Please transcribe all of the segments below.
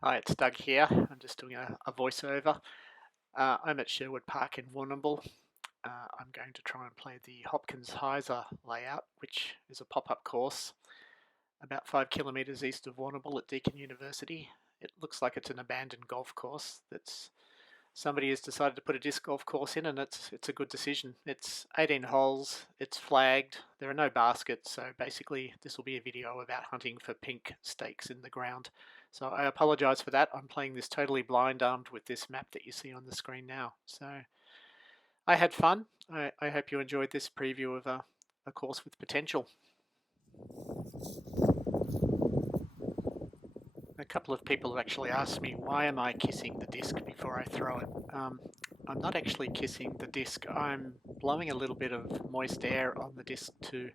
Hi, it's Doug here. I'm just doing a voiceover. I'm at Sherwood Park in Warrnambool. I'm going to try and play the Hopkins Hyzer layout, which is a pop-up course about 5 kilometres east of Warrnambool at Deakin University. It looks like it's an abandoned golf course that's somebody has decided to put a disc golf course in, and it's a good decision. It's 18 holes, it's flagged, there are no baskets, so basically this will be a video about hunting for pink stakes in the ground. So I apologise for that. I'm playing this totally blind armed with this map that you see on the screen now. So I had fun. I hope you enjoyed this preview of a course with potential. A couple of people have actually asked me, why am I kissing the disc before I throw it? I'm not actually kissing the disc. I'm blowing a little bit of moist air on the disc to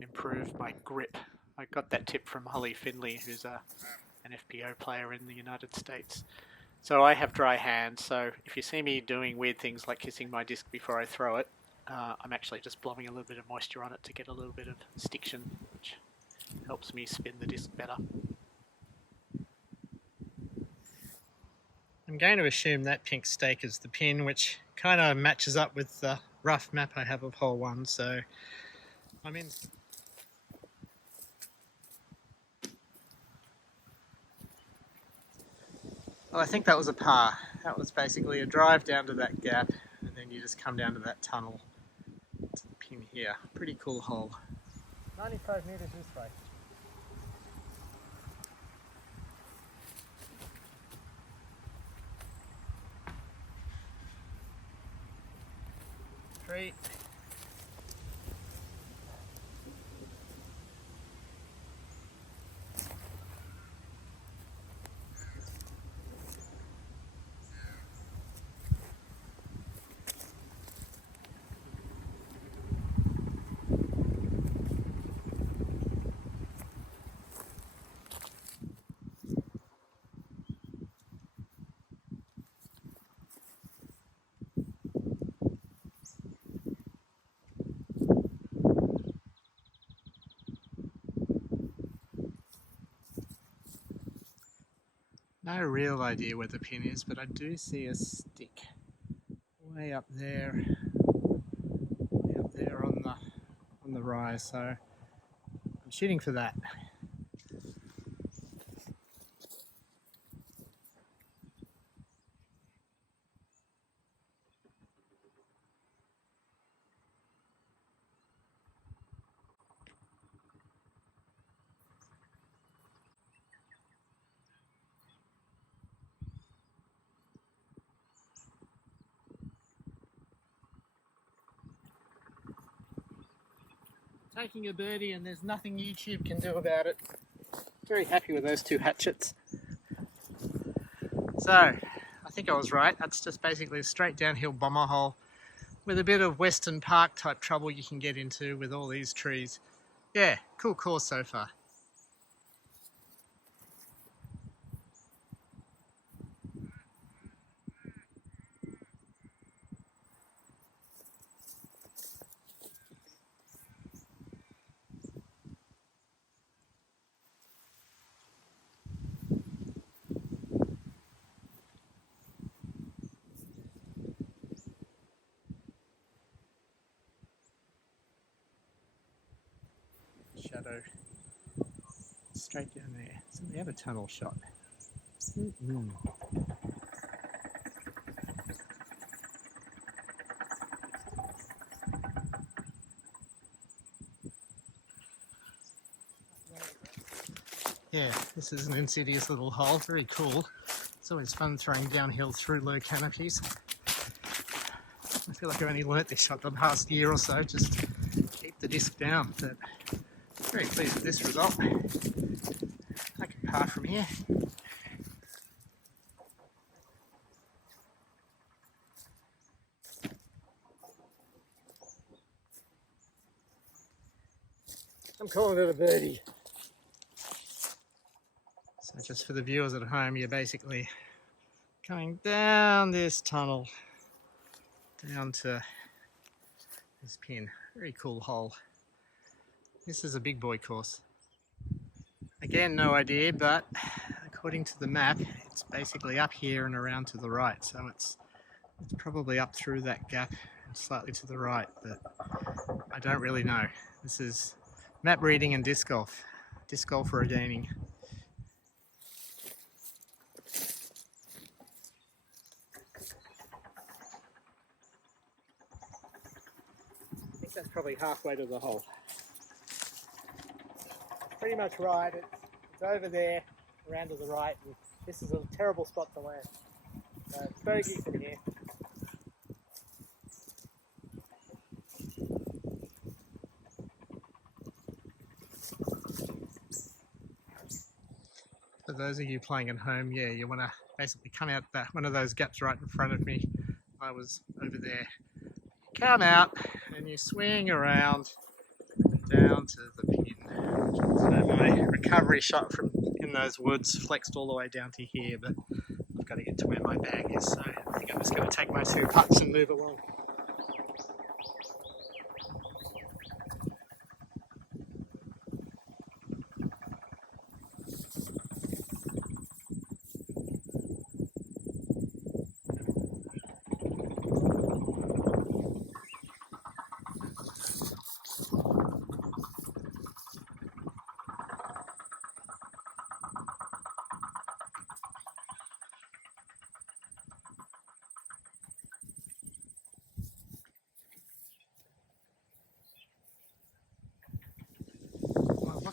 improve my grip. I got that tip from Holly Finley, who's an FPO player in the United States. So I have dry hands, so if you see me doing weird things like kissing my disc before I throw it, I'm actually just blowing a little bit of moisture on it to get a little bit of stiction, which helps me spin the disc better. I'm going to assume that pink stake is the pin, which kind of matches up with the rough map I have of hole 1, so I'm in. Well, I think that was a par. That was basically a drive down to that gap, and then you just come down to that tunnel to the pin here. Pretty cool hole. 95 metres this way. Three. No real idea where the pin is, but I do see a stick way up there on the rise. So I'm shooting for that. Taking a birdie, and there's nothing YouTube can do about it. Very happy with those two hatchets. So, I think I was right. That's just basically a straight downhill bomber hole with a bit of Western Park type trouble you can get into with all these trees. Yeah, cool course so far. Shadow straight down there. So we have a tunnel shot. Yeah, this is an insidious little hole, very cool. It's always fun throwing downhill through low canopies. I feel like I've only learnt this shot the past year or so, just keep the disc down, but very pleased with this result. I can par from here. I'm calling it a birdie. So just for the viewers at home, you're basically coming down this tunnel down to this pin. Very cool hole. This is a big boy course. Again, no idea, but according to the map, it's basically up here and around to the right, so it's probably up through that gap and slightly to the right, but I don't really know. This is map reading and disc golf for gaming. I think that's probably halfway to the hole. Pretty much right. It's over there, around to the right, and this is a terrible spot to land. So it's bogey from here. For those of you playing at home, yeah, you want to basically come out that one of those gaps right in front of me. I was over there. Come out and you swing around down to the pin. So my recovery shot from in those woods flexed all the way down to here, but I've got to get to where my bag is, so I think I'm just going to take my 2 putts and move along.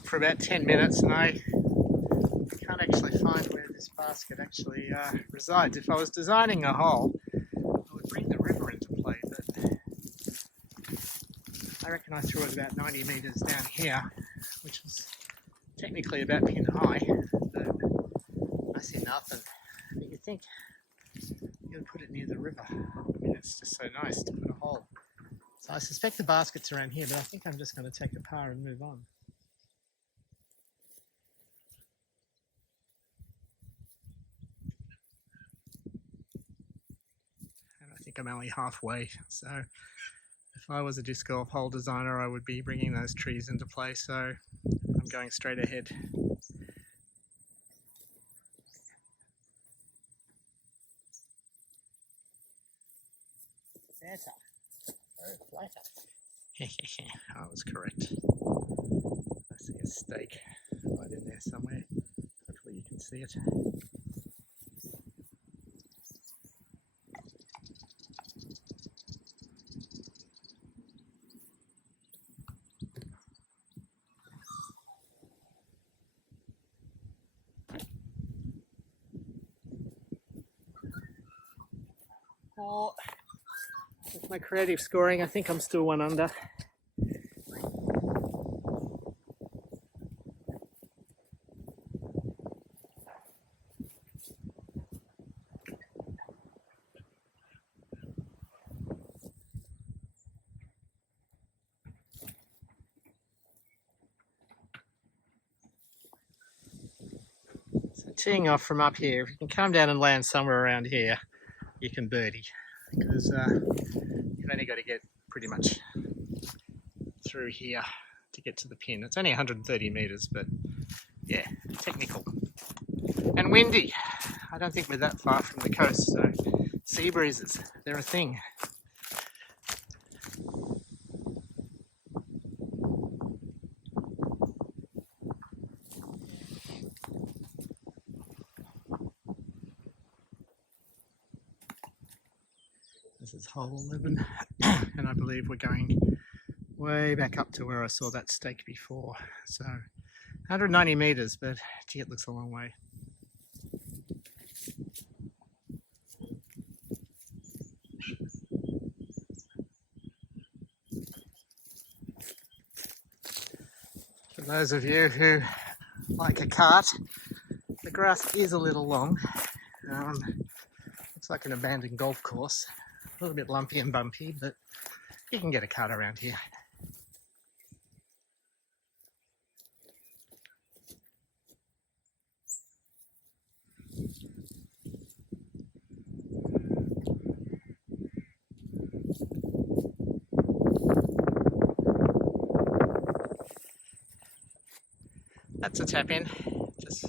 For about 10 minutes and I can't actually find where this basket actually resides. If I was designing a hole, I would bring the river into play, but I reckon I threw it about 90 metres down here, which is technically about pin high, but I see nothing. But you'd think you'd put it near the river. I mean, it's just so nice to put a hole. So I suspect the basket's around here, but I think I'm just going to take a par and move on. I think I'm only halfway, so if I was a disc golf hole designer, I would be bringing those trees into play, so I'm going straight ahead. Santa, very flatter. I was correct. I see a stake right in there somewhere. Hopefully you can see it. With my creative scoring, I think I'm still 1 under. So teeing off from up here, if you can come down and land somewhere around here, you can birdie, because you've only got to get pretty much through here to get to the pin. It's only 130 metres, but yeah, technical. And windy. I don't think we're that far from the coast, so sea breezes, they're a thing. This is hole 11, and I believe we're going way back up to where I saw that stake before. So 190 metres, but gee, it looks a long way. For those of you who like a cart, the grass is a little long. Looks like an abandoned golf course. A little bit lumpy and bumpy, but you can get a cart around here. That's a tap in. Just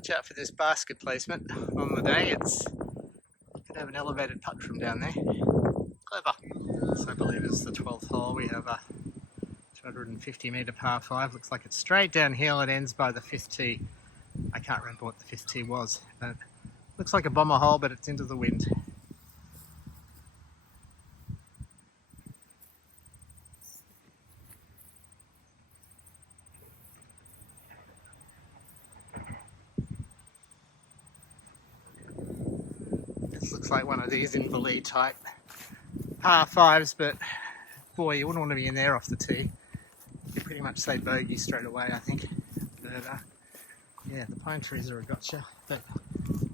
Watch out for this basket placement on the day. You could have an elevated putt from down there. Clever. So I believe it's the 12th hole. We have a 250 metre par 5. Looks like it's straight downhill. It ends by the 5th tee. I can't remember what the 5th tee was, but looks like a bomber hole, but it's into the wind. This looks like one of these invalid type par 5s, but boy, you wouldn't want to be in there off the tee. You could pretty much say bogey straight away, I think. But yeah, the pine trees are a gotcha, but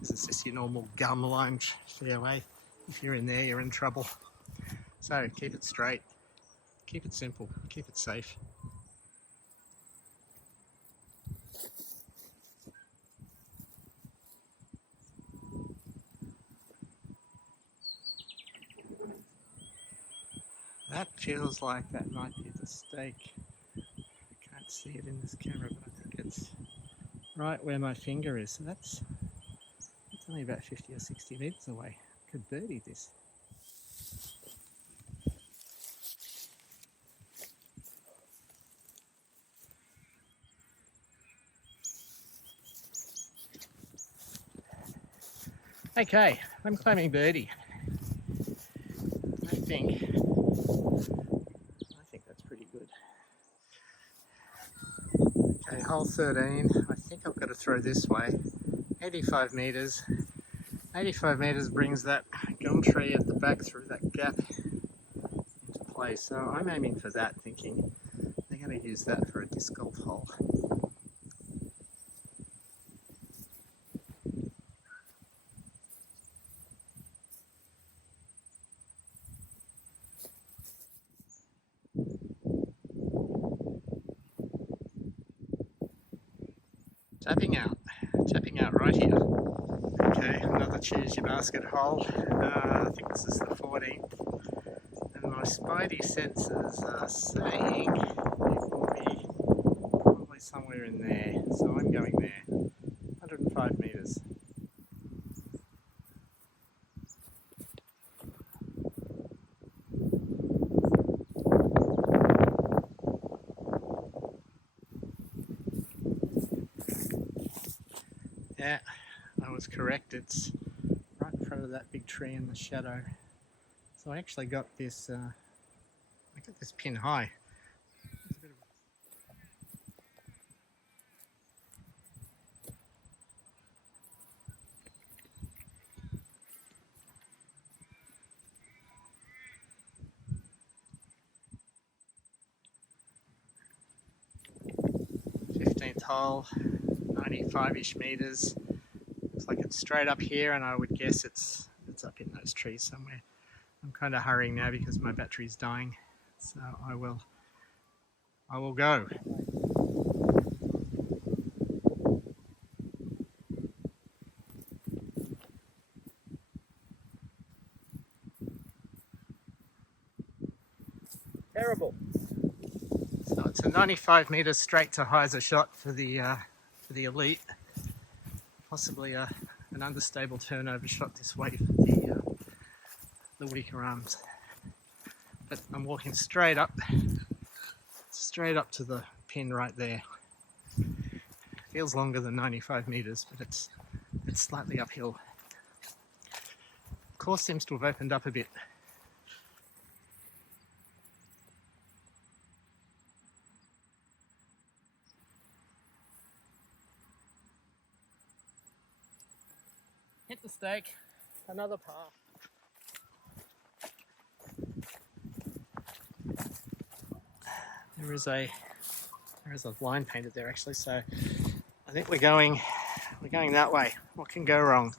this is just your normal gum line fairway. If you're in there, you're in trouble. So keep it straight, keep it simple, keep it safe. That feels like that might be the stake. I can't see it in this camera, but I think it's right where my finger is. So that's only about 50 or 60 metres away. Could birdie this. Okay, I'm claiming birdie. I think that's pretty good. Okay, hole 13. I think I've got to throw this way. 85 metres. 85 metres brings that gum tree at the back through that gap into place. So I'm aiming for that, thinking they're going to use that for a disc golf hole. Tapping out right here. Okay, another choose your basket hole. I think this is the 14th. And my spidey senses are saying it will be probably somewhere in there. So I'm going there. 105 metres. Yeah, I was correct. It's right in front of that big tree in the shadow. So I actually got this. I got this pin high. 15th hole, 95-ish metres. Looks like it's straight up here, and I would guess it's up in those trees somewhere. I'm kind of hurrying now because my battery's dying, so I will go. Terrible. So it's a 95 metres straight to Hyzer shot for the elite. Possibly an understable turnover shot this way for the weaker arms. But I'm walking straight up to the pin right there. Feels longer than 95 metres, but it's slightly uphill. The course seems to have opened up a bit. Hit the stake, another par. There is a line painted there actually, so I think we're going that way. What can go wrong?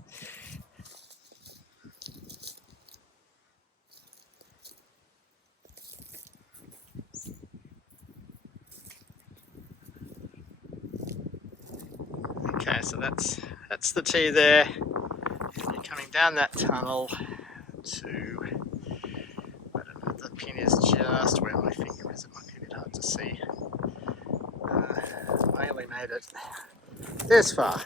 Okay, so that's the tee there. You're coming down that tunnel to, I don't know, the pin is just where my finger is. It might be a bit hard to see. I only made it this far.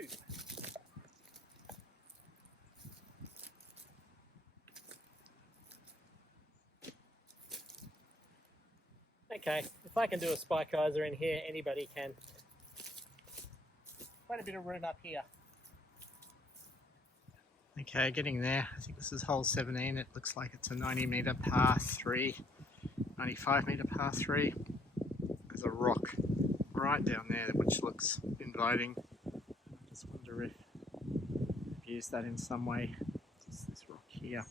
2. Okay, if I can do a spike hyzer in here, anybody can. Quite a bit of room up here. Okay, getting there. I think this is hole 17. It looks like it's a 90 metre par 3, 95 metre par 3. There's a rock right down there which looks inviting. I just wonder if I've used that in some way. Just this rock here.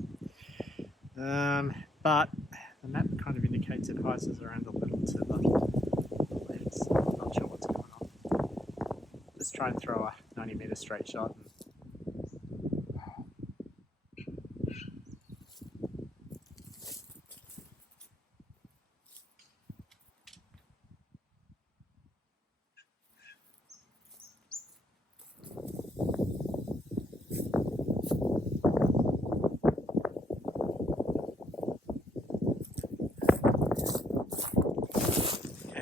But the map kind of indicates that Hyzer's around a little to the left, so I'm not sure what's going on. Just try and throw a 90 metre straight shot.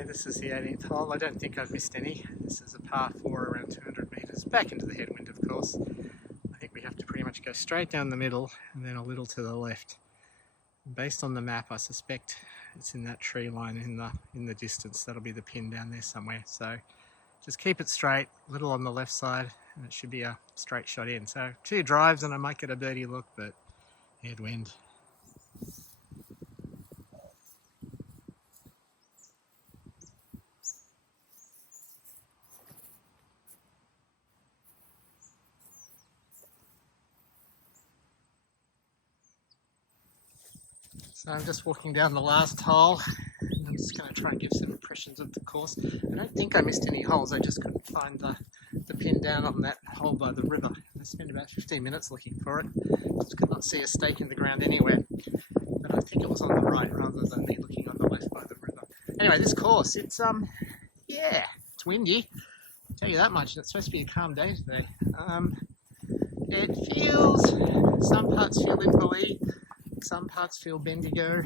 This is the 18th hole. I don't think I've missed any. This is a par 4 around 200 metres, back into the headwind of course. I think we have to pretty much go straight down the middle and then a little to the left. Based on the map, I suspect it's in that tree line in the distance. That'll be the pin down there somewhere. So just keep it straight, a little on the left side, and it should be a straight shot in. So 2 drives and I might get a birdie look, but headwind. So I'm just walking down the last hole, and I'm just going to try and give some impressions of the course. I don't think I missed any holes, I just couldn't find the pin down on that hole by the river. I spent about 15 minutes looking for it, just could not see a stake in the ground anywhere. But I think it was on the right rather than me looking on the left by the river. Anyway, this course, it's yeah, it's windy, I'll tell you that much, and it's supposed to be a calm day today. It feels, some parts feel Inverleigh, some parts feel Bendigo.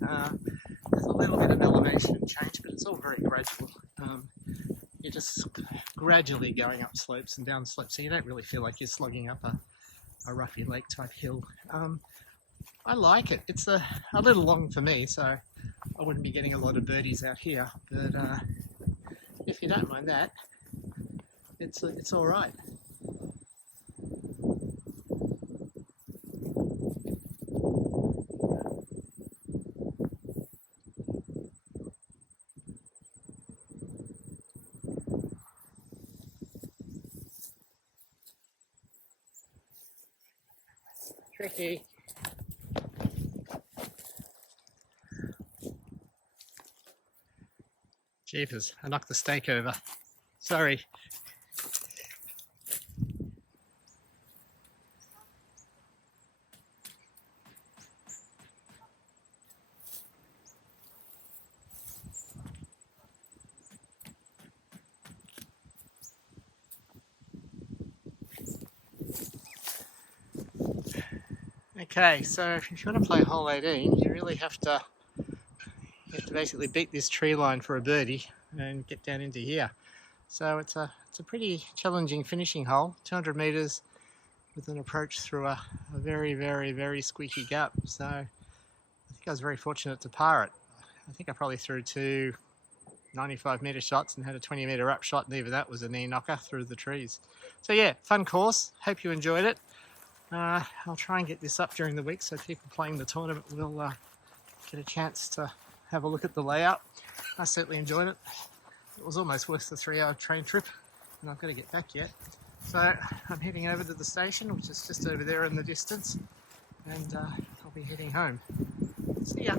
There's a little bit of elevation change, but it's all very gradual. You're just gradually going up slopes and down slopes, so you don't really feel like you're slogging up a roughy lake type hill. I like it. It's a little long for me, so I wouldn't be getting a lot of birdies out here, but if you don't mind that, it's all right. Tricky. Jeepers, I knocked the stake over. Sorry. Okay, so if you want to play hole 18, you really have to basically beat this tree line for a birdie and get down into here. So it's a pretty challenging finishing hole, 200 metres with an approach through a very, very, very squeaky gap. So I think I was very fortunate to par it. I think I probably threw 2 95-metre shots and had a 20-metre up shot, and even that was a knee knocker through the trees. So yeah, fun course. Hope you enjoyed it. I'll try and get this up during the week so people playing the tournament will get a chance to have a look at the layout. I certainly enjoyed it. It was almost worth the 3-hour train trip, and I've got to get back yet. So I'm heading over to the station, which is just over there in the distance, and I'll be heading home. See ya.